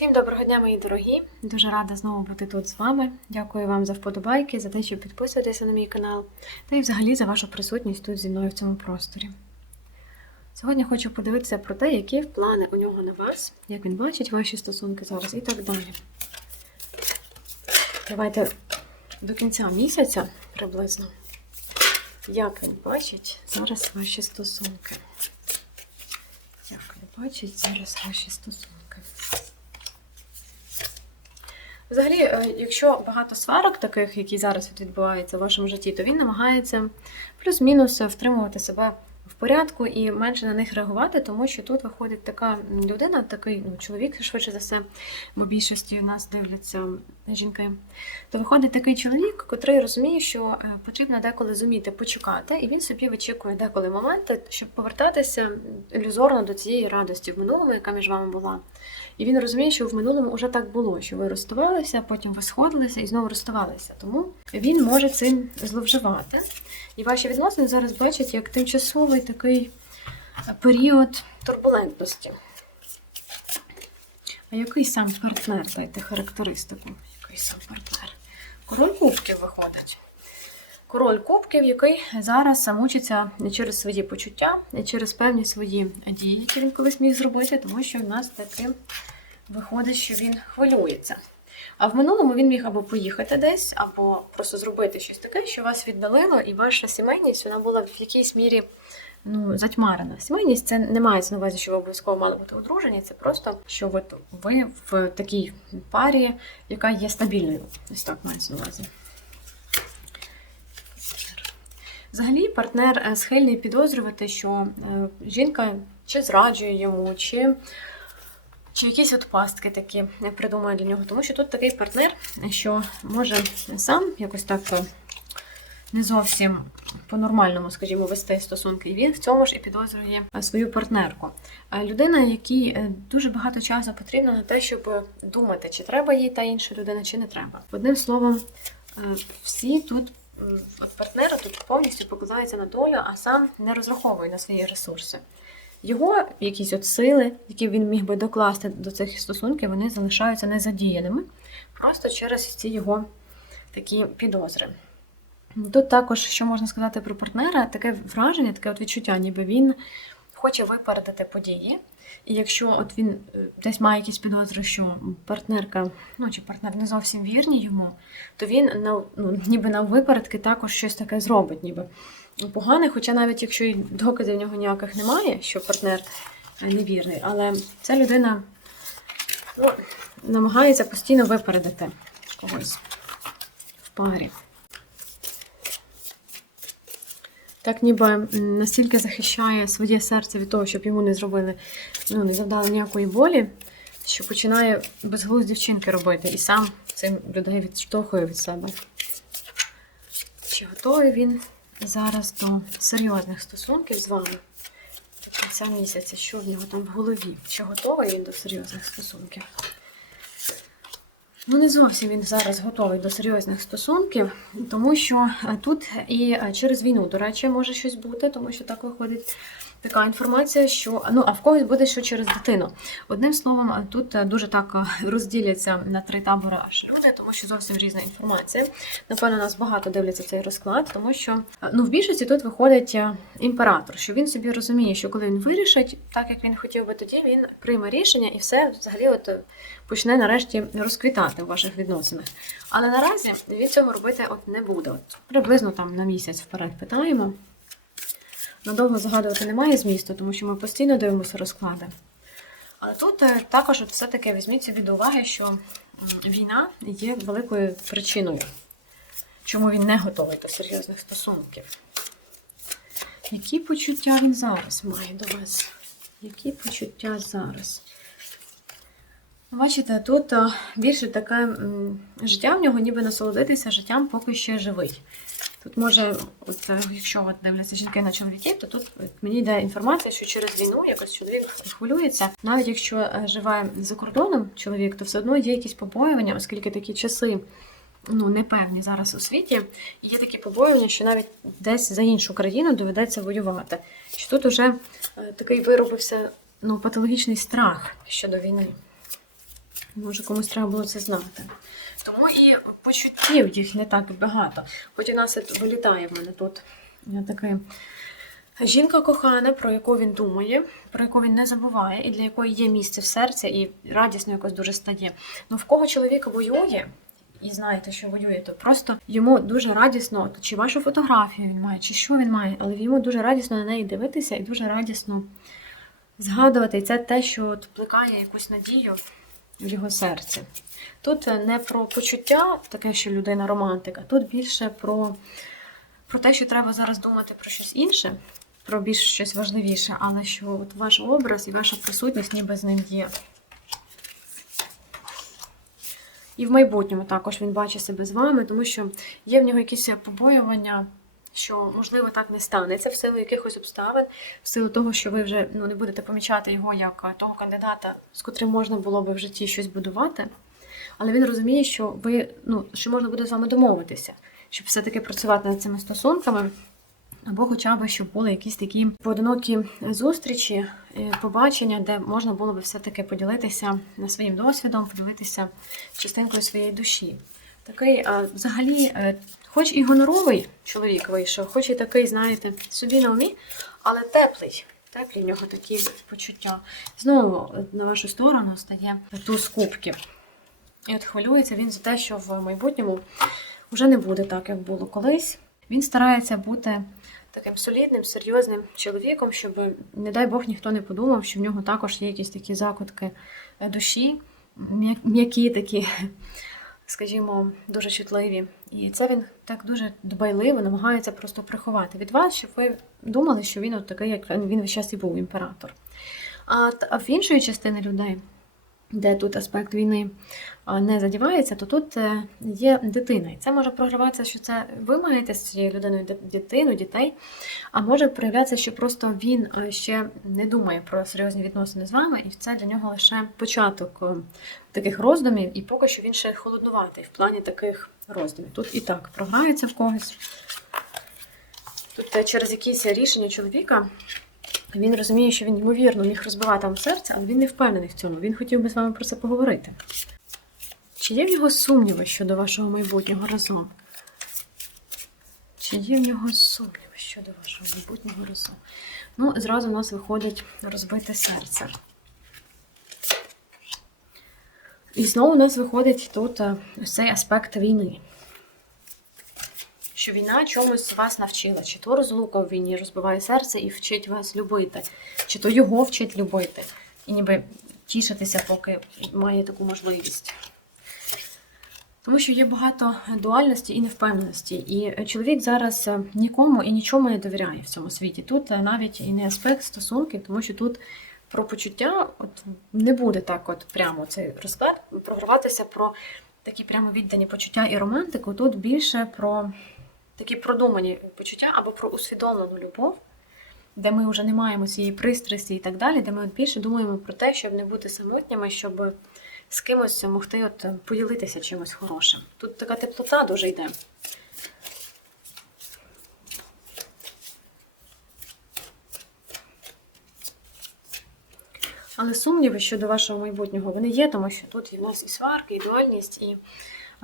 Всім доброго дня, мої дорогі! Дуже рада знову бути тут з вами. Дякую вам за вподобайки, за те, що підписуєтеся на мій канал, та й взагалі за вашу присутність тут зі мною в цьому просторі. Сьогодні хочу подивитися про те, які плани у нього на вас, як він бачить ваші стосунки зараз і так далі. Давайте до кінця місяця приблизно, як він бачить зараз ваші стосунки. Як він бачить зараз ваші стосунки. Взагалі, е, якщо багато сварок таких, які зараз відбуваються в вашому житті, то він намагається плюс-мінус втримувати себе в порядку і менше на них реагувати, тому що тут виходить така людина, такий ну, чоловік, швидше за все, бо більшості у нас дивляться жінки. То виходить такий чоловік, котрий розуміє, що е, потрібно деколи зуміти почекати, і він собі вичікує деколи моменти, щоб повертатися ілюзорно до цієї радості в минулому, яка між вами була. І він розуміє, що в минулому вже так було, що ви розставалися, потім ви сходилися і знову розставалися. Тому він може цим зловживати. І ваші відносини зараз бачать як тимчасовий такий період турбулентності. А який сам партнер, дайте характеристику? Який сам партнер? Король кубків виходить. Король кубків, який зараз мучиться не через свої почуття, не через певні свої дії, які він колись міг зробити, тому що в нас таки виходить, що він хвилюється. А в минулому він міг або поїхати десь, або просто зробити щось таке, що вас віддалило, і ваша сімейність вона була в якійсь мірі ну, затьмарена. Сімейність це не мається на увазі, що ви обов'язково мали бути одружені. Це просто що ви, ви в такій парі, яка є стабільною. Ось так мається на увазі. Взагалі, партнер е, схильний підозрювати, що е, жінка чи зраджує йому, чи, чи якісь от пастки такі придумає для нього. Тому що тут такий партнер, що може сам якось так е, не зовсім по-нормальному, скажімо, вести стосунки. І він в цьому ж і підозрює свою партнерку. Людина, якій дуже багато часу потрібно на те, щоб думати, чи треба їй та інша людина, чи не треба. Одним словом, всі тут м, от партнера тут повністю покладається на долю, а сам не розраховує на свої ресурси. Його якісь от сили, які він міг би докласти до цих стосунків, вони залишаються незадіяними просто через ці його такі підозри. Тут також, що можна сказати про партнера, таке враження, таке от відчуття, ніби він хоче випередити події. І якщо от він е, десь має якісь підозри, що партнерка, ну чи партнер не зовсім вірні йому, то він на ну, ніби на випередки також щось таке зробить, ніби погане. Хоча навіть якщо і доказів в нього ніяких немає, що партнер е, невірний, але ця людина ну, намагається постійно випередити когось в парі. Так ніби настільки захищає своє серце від того, щоб йому не зробили, ну, не завдали ніякої болі, що починає безглузді вчинки робити і сам цим людей відштовхує від себе. Чи готовий він зараз до серйозних стосунків з вами до кінця місяця? Що в нього там в голові? Чи готовий він до серйозних стосунків? Ну, не зовсім він зараз готовий до серйозних стосунків, тому що е, тут і е, через війну, до речі, може щось бути, тому що так виходить така інформація, що ну а в когось буде що через дитину. Одним словом, тут е, дуже так е, розділяться на три табори аж люди, тому що зовсім різна інформація. Напевно, нас багато дивляться цей розклад, тому що е, ну в більшості тут виходить імператор, що він собі розуміє, що коли він вирішить, так як він хотів би, тоді він прийме рішення і все взагалі, от почне нарешті розквітати в ваших відносинах. Але наразі він цього робити от не буде. От приблизно там на місяць вперед питаємо. Надовго загадувати немає змісту, тому що ми постійно дивимося розклади. Але тут е, також от все-таки візьміть собі до уваги, що війна є великою причиною, чому він не готовий до серйозних стосунків. Які почуття він зараз має до вас? Які почуття зараз? Бачите, тут е, більше таке життя в нього, ніби насолодитися життям, поки ще живий. Тут може, от, е, якщо от дивляться жінки на чоловіків, то тут мені йде інформація, що через війну якось чоловік хвилюється. Навіть якщо е, живе за кордоном чоловік, то все одно є якісь побоювання, оскільки такі часи ну, непевні зараз у світі. І є такі побоювання, що навіть десь за іншу країну доведеться воювати. Що тут уже такий виробився ну, патологічний страх щодо війни. Може, комусь треба було це знати. Тому і почуттів їх не так багато. Хоч у нас вилітає в мене тут е, такий жінка кохана, про яку він думає, про яку він не забуває, і для якої є місце в серці, і радісно якось дуже стає. Ну в кого чоловік воює, і знаєте, що воює, то просто йому дуже радісно, чи вашу фотографію він має, чи що він має, але йому дуже радісно на неї дивитися і дуже радісно згадувати. І це те, що от плекає якусь надію в його серці. Тут е, не про почуття, таке, що людина романтика, тут більше про, про те, що треба зараз думати про щось інше, про більш щось важливіше, але що от ваш образ і ваша присутність ніби з ним є. І в майбутньому також він бачить себе з вами, тому що є в нього якісь побоювання, що можливо так не станеться в силу якихось обставин, в силу того, що ви вже ну, не будете помічати його як е, того кандидата, з котрим можна було би в житті щось будувати. Але він розуміє, що ви ну, що можна буде з вами домовитися, щоб все-таки працювати над цими стосунками. Або хоча б, щоб були якісь такі поодинокі зустрічі, е, побачення, де можна було би все-таки поділитися своїм досвідом, поділитися частинкою своєї душі. Такий, а, взагалі, е, хоч і гоноровий чоловік вийшов, хоч і такий, знаєте, собі на умі, але теплий. Теплі в нього такі почуття. Знову на вашу сторону стає туз кубків. І от хвилюється він за те, що в майбутньому вже не буде так, як було колись. Він старається бути таким солідним, серйозним чоловіком, щоб, не дай Бог, ніхто не подумав, що в нього також є якісь такі закутки душі, м'які такі, скажімо, дуже чутливі. І це він так дуже дбайливо намагається просто приховати від вас, щоб ви думали, що він от такий, як він весь час і був імператор. А, в іншої частини людей, де тут аспект війни не задівається, то тут е, є дитина. І це може програватися, що це ви маєте з цією людиною ди- дитину, дітей, а може проявлятися, що просто він е, ще не думає про серйозні відносини з вами, і це для нього лише початок е, таких роздумів, і поки що він ще холоднуватий в плані таких роздумів. Тут і так програється в когось. Тут через якісь рішення чоловіка він розуміє, що він ймовірно міг розбивати вам серце, але він не впевнений в цьому. Він хотів би з вами про це поговорити. Чи є в нього сумніви щодо вашого майбутнього разом? Чи є в нього сумніви щодо вашого майбутнього разом? Ну, зразу в нас виходить розбите серце. І знову у нас виходить тут е, цей аспект війни. Що війна чомусь вас навчила, чи то розлука в війні розбиває серце і вчить вас любити, чи то його вчить любити, і ніби тішитися, поки має таку можливість. Тому що є багато дуальності і невпевненості. І чоловік зараз е, нікому і нічому не довіряє в цьому світі. Тут е, навіть і не аспект стосунків, тому що тут про почуття от не буде так, от прямо цей розклад програватися про такі прямо віддані почуття і романтику. Тут більше про такі продумані почуття або про усвідомлену любов, де ми вже не маємо цієї пристрасті і так далі, де ми більше думаємо про те, щоб не бути самотніми, щоб з кимось могти от поділитися чимось хорошим. Тут така теплота дуже йде. Але сумніви щодо вашого майбутнього вони є, тому що тут і в нас і сварки, і дуальність, і,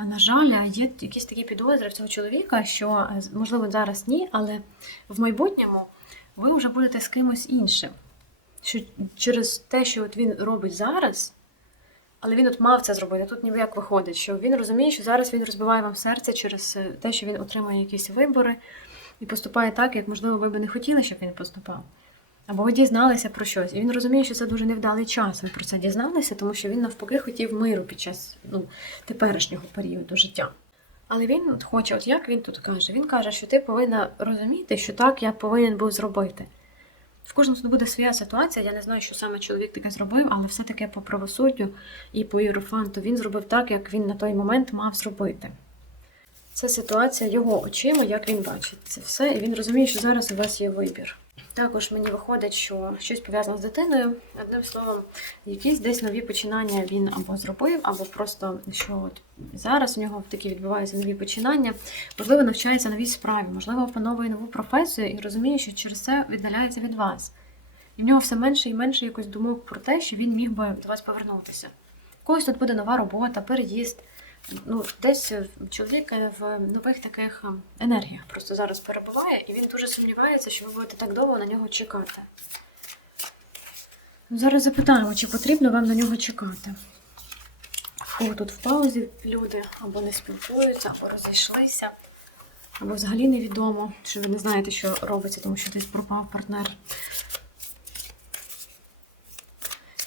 на жаль, є якісь такі підозри в цього чоловіка, що е, можливо зараз ні, але в майбутньому ви вже будете з кимось іншим. Що через те, що от він робить зараз, але він от мав це зробити. Тут ніби як виходить, що він розуміє, що зараз він розбиває вам серце через е, те, що він отримує якісь вибори і поступає так, як, можливо, ви би не хотіли, щоб він поступав. Або ви дізналися про щось. І він розуміє, що це дуже невдалий час. Ви про це дізналися, тому що він навпаки хотів миру під час ну, теперішнього періоду життя. Але він от хоче, от як він тут каже, він каже, що ти повинна розуміти, що так я повинен був зробити. В кожному тут буде своя ситуація. Я не знаю, що саме чоловік таке зробив, але все-таки по правосуддю і по іерофанту він зробив так, як він на той момент мав зробити. Це ситуація його очима, як він бачить це все, і він розуміє, що зараз у вас є вибір. Також мені виходить, що щось пов'язане з дитиною. Одним словом, якісь десь нові починання він або зробив, або просто що от зараз у нього такі відбуваються нові починання. Можливо, навчається новій справі, можливо, опановує нову професію і розуміє, що через це віддаляється від вас. І в нього все менше і менше якось думок про те, що він міг би до вас повернутися. когось тут буде нова робота, переїзд. Ну, десь чоловік в нових таких е, енергіях просто зараз перебуває, і він дуже сумнівається, що ви будете так довго на нього чекати. Ну, Зараз запитаємо, чи потрібно вам на нього чекати. Кого тут в паузі люди або не спілкуються, або розійшлися, або взагалі невідомо, що ви не знаєте, що робиться, тому що десь пропав партнер.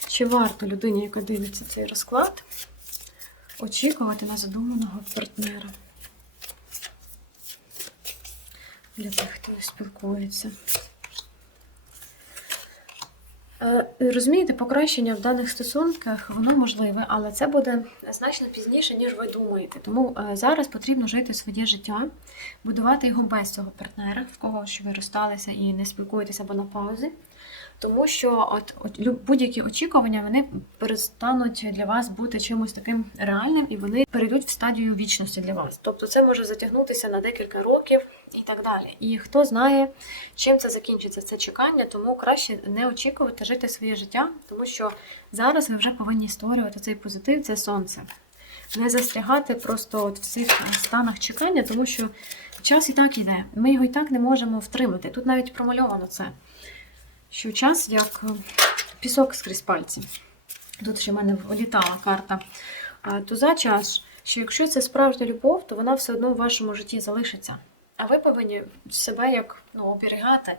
Чи варто людині, яка дивиться цей розклад, очікувати на задуманого партнера? Для тих, хто не спілкується. Е, Розумієте, покращення в даних стосунках воно можливе, але це буде значно пізніше, ніж ви думаєте. Тому е, зараз потрібно жити своє життя, будувати його без цього партнера, в кого що ви розсталися і не спілкуєтеся або на паузі. Тому що от, от будь-які очікування вони перестануть для вас бути чимось таким реальним, і вони перейдуть в стадію вічності для вас. Тобто це може затягнутися на декілька років і так далі. І хто знає, чим це закінчиться це чекання, тому краще не очікувати жити своє життя, тому що зараз ви вже повинні створювати цей позитив, це сонце. Не застрягати просто от в цих станах чекання, тому що час і так іде. Ми його і так не можемо втримати. Тут навіть промальовано це. Що час як е, пісок скрізь пальці. Тут ще в мене влітала карта. А, Туза час, що якщо це справжня любов, то вона все одно в вашому житті залишиться. А ви повинні себе як ну, оберігати.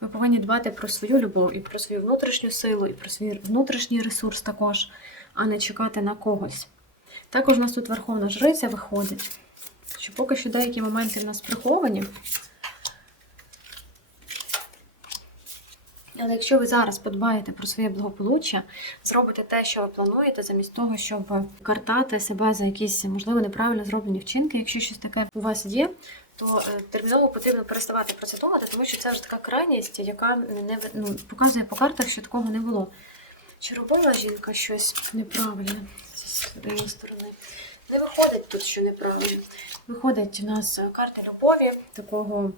Ви повинні дбати про свою любов і про свою внутрішню силу, і про свій внутрішній ресурс також, а не чекати на когось. Також у нас тут Верховна Жриця виходить, що поки що деякі моменти в нас приховані. Але якщо ви зараз подбаєте про своє благополуччя, зробите те, що ви плануєте, замість того, щоб картати себе за якісь, можливо, неправильно зроблені вчинки, якщо щось таке у вас є, то е, терміново потрібно переставати про це думати, тому що це вже така крайність, яка не ну, показує по картах, що такого не було. Чи робила жінка щось неправильне зі своєї сторони? Не виходить тут, що неправильно. Виходить у нас карта любові, такого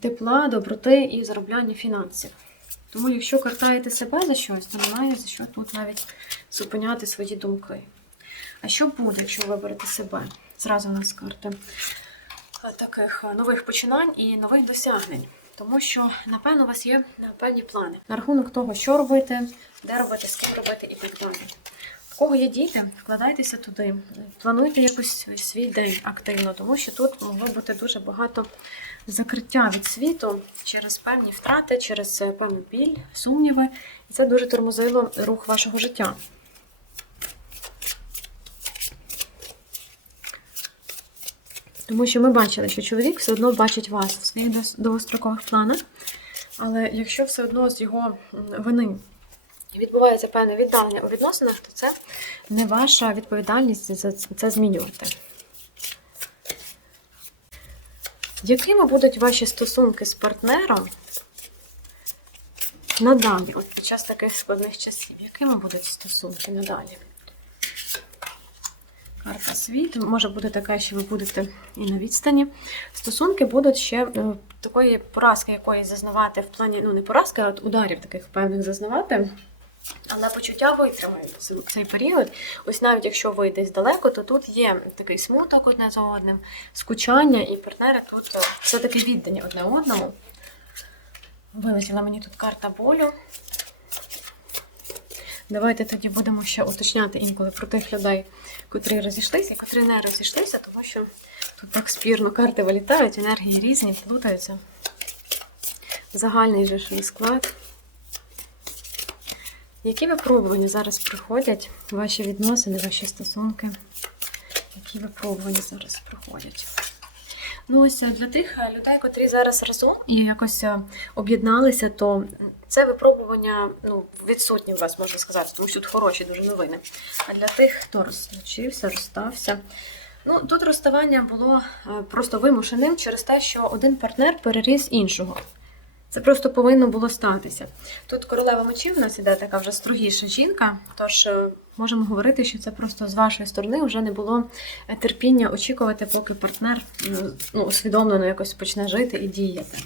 тепла, доброти і заробляння фінансів. Тому, якщо картаєте себе за щось, то немає за що тут навіть зупиняти свої думки. А що буде, якщо ви виберете себе? Зразу у нас карти е, таких е, нових починань і нових досягнень. Тому що, напевно, у вас є е, певні плани на рахунок того, що робити, де робити, з ким робити і далі. В кого є діти, вкладайтеся туди, плануйте якось свій день активно, тому що тут могло бути дуже багато закриття від світу через певні втрати, через е, певну біль, сумніви. І це дуже тормозило рух вашого життя. Тому що ми бачили, що чоловік все одно бачить вас в своїх довгострокових планах. Але якщо все одно з його вини відбувається певне віддалення у відносинах, то це не ваша відповідальність за це- це змінювати. Якими будуть ваші стосунки з партнером надалі, от під час таких складних часів? Якими будуть стосунки надалі? Карта світ. Може бути така, що ви будете і на відстані. Стосунки будуть ще е, такої поразки якоїсь зазнавати в плані, ну не поразки, а от ударів таких певних зазнавати. Але почуття витримають цей- період. Ось навіть якщо ви десь далеко, то тут є такий смуток одне за одним, скучання, і партнери тут е, все-таки віддані одне одному. Вилетіла мені тут карта болю. Давайте тоді будемо ще уточняти інколи про тих людей, котрі розійшлися, і котрі не розійшлися, тому що тут так спірно карти вилітають, енергії різні, плутаються. Загальний же склад. Які випробування зараз приходять ваші відносини, ваші стосунки? Які випробування зараз приходять? Ну, ось е, для тих е, людей, котрі зараз разом і якось е, об'єдналися, то це випробування ну, відсутні у вас, можна сказати, тому що тут хороші дуже новини. А для тих, хто розлучився, розстався. Ну, тут розставання було просто вимушеним через те, що один партнер переріс іншого. Це просто повинно було статися. Тут королева мечів у нас іде така вже строгіша жінка, тож е, можемо говорити, що це просто з вашої сторони вже не було е, терпіння очікувати, поки партнер ну, усвідомлено якось почне жити і діяти.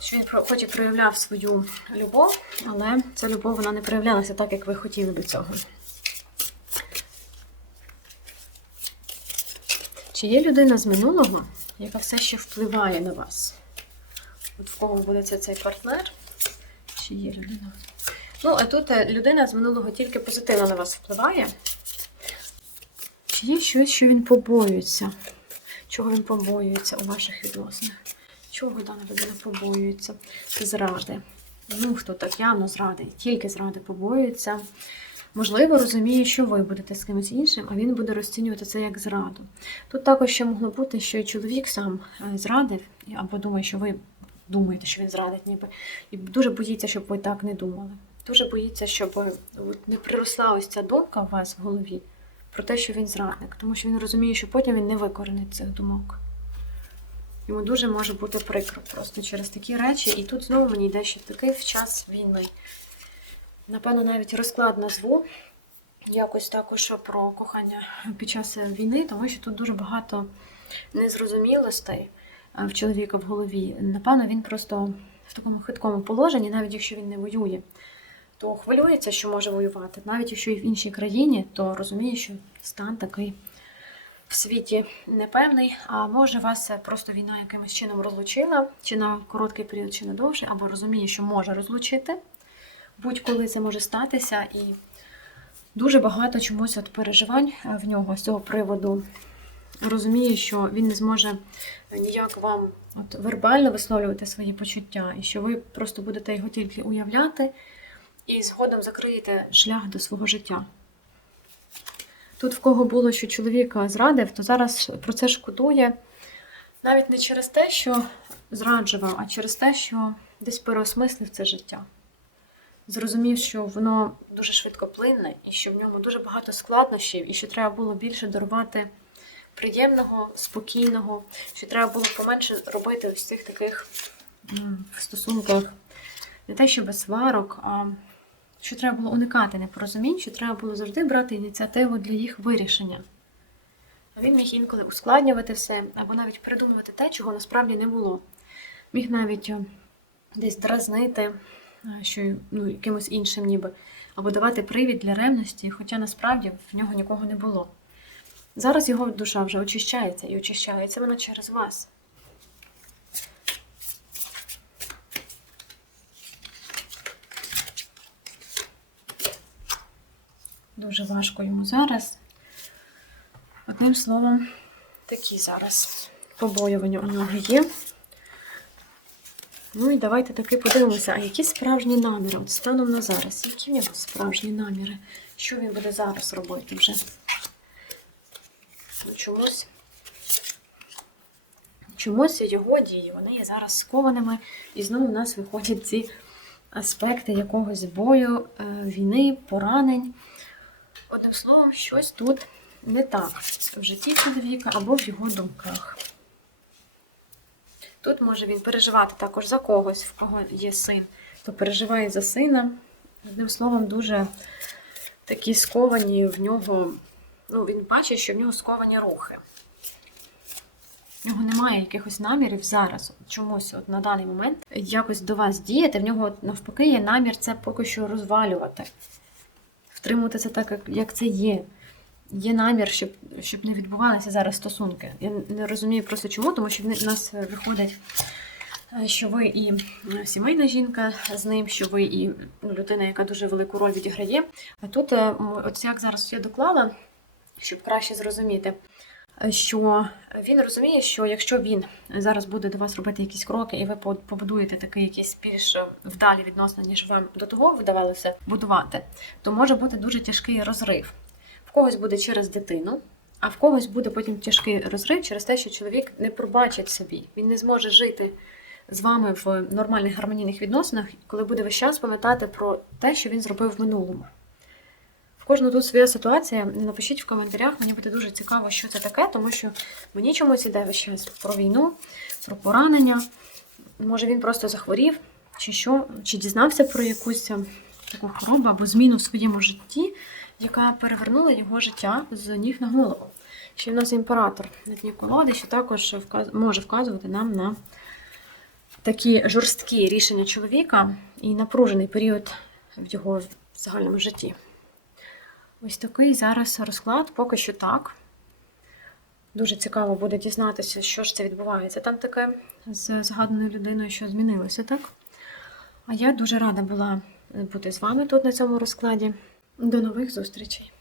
Що він хоч і проявляв свою любов, але ця любов вона не проявлялася так, як ви хотіли би цього. Чи є людина з минулого, яка все ще впливає на вас? От в кого буде це цей партнер? Чи є людина? Ну, а тут е, людина з минулого тільки позитивно на вас впливає. Чи є щось, що він побоюється? Чого він побоюється у ваших відносинах? Чого дана людина побоюється? Зради. Ну, хто так явно зради, тільки зради побоюється. Можливо, розуміє, що ви будете з кимось іншим, а він буде розцінювати це як зраду. Тут також ще могло бути, що і чоловік сам е, зрадив, або думає, що ви думаєте, що він зрадить, ніби. І дуже боїться, щоб ви так не думали. Дуже боїться, щоб е, не приросла ось ця думка у вас в голові про те, що він зрадник, тому що він розуміє, що потім він не викоренить цих думок. Йому дуже може бути прикро просто через такі речі. І тут знову мені йде ще такий в час війни. Напевно, навіть розклад назву якось також про кохання під час війни, тому що тут дуже багато незрозумілостей в чоловіка в голові. Напевно, він просто в такому хиткому положенні, навіть якщо він не воює, то хвилюється, що може воювати. Навіть якщо і в іншій країні, то розуміє, що стан такий в світі непевний, а може вас просто війна якимось чином розлучила, чи на короткий період, чи на довший, або розуміє, що може розлучити. Будь-коли це може статися, і дуже багато чомусь от переживань е, в нього з цього приводу. Розуміє, що він не зможе ніяк вам от вербально висловлювати свої почуття, і що ви просто будете його тільки уявляти і згодом закриєте шлях до свого життя. Тут в кого було, що чоловіка зрадив, то зараз про це шкодує навіть не через те, що зраджував, а через те, що десь переосмислив це життя. Зрозумів, що воно дуже швидко плинне, і що в ньому дуже багато складнощів, і що треба було більше дарувати приємного, спокійного, що треба було поменше робити ось цих таких в стосунках не те, що без сварок, а що треба було уникати непорозумінь, що треба було завжди брати ініціативу для їх вирішення. А він міг інколи ускладнювати все, або навіть придумувати те, чого насправді не було. Міг навіть е, десь дразнити, е, що ну, якимось іншим ніби, або давати привід для ревності, хоча насправді в нього нікого не було. Зараз його душа вже очищається і очищається вона через вас. Дуже важко йому зараз. Одним словом, такі зараз побоювання у нього є. Ну і давайте таки подивимося, а які справжні наміри? От станом на зараз, які в нього справжні наміри? Що він буде зараз робити вже? Чомусь. Чомусь його дії, вони є зараз скованими, і знову у нас виходять ці аспекти якогось бою, е, війни, поранень. Одним словом, щось тут не так в житті чоловіка або в його думках. Тут може він переживати також за когось, в кого є син, то переживає за сина. Одним словом, дуже такі сковані в нього. Ну, він бачить, що в нього сковані рухи. В нього немає якихось намірів зараз, чомусь от на даний момент якось до вас діяти. В нього навпаки є намір це поки що розвалювати втримувати це так, як, це є. Є намір, щоб, щоб не відбувалися зараз стосунки. Я не розумію просто чому, тому що в нас виходить, е, що ви і сімейна жінка з ним, що ви і ну, людина, яка дуже велику роль відіграє. А тут, е, от як зараз я доклала, щоб краще зрозуміти, е, що він розуміє, що якщо він зараз буде до вас робити якісь кроки, і ви по- побудуєте такий якийсь більш е, вдалі відносини, ніж вам до того вдавалося будувати, то може бути дуже тяжкий розрив. В когось буде через дитину, а в когось буде потім тяжкий розрив через те, що чоловік не пробачить собі. Він не зможе жити з вами в нормальних гармонійних відносинах, коли буде весь час пам'ятати про те, що він зробив в минулому. В кожну тут своя ситуація. Напишіть в коментарях, мені буде дуже цікаво, що це таке, тому що мені чомусь іде час про війну, про поранення. Може він просто захворів, чи що, чи дізнався про якусь е, таку хворобу або зміну в своєму житті, яка перевернула його життя з ніг на голову. Ще в нас імператор на дні колоди, що також може вказувати нам на такі жорсткі рішення чоловіка і напружений період в його загальному житті. Ось такий зараз розклад, поки що так. Дуже цікаво буде дізнатися, що ж це відбувається там таке з згаданою людиною, що змінилося, так? А я дуже рада була бути з вами тут на цьому розкладі. До нових зустрічей!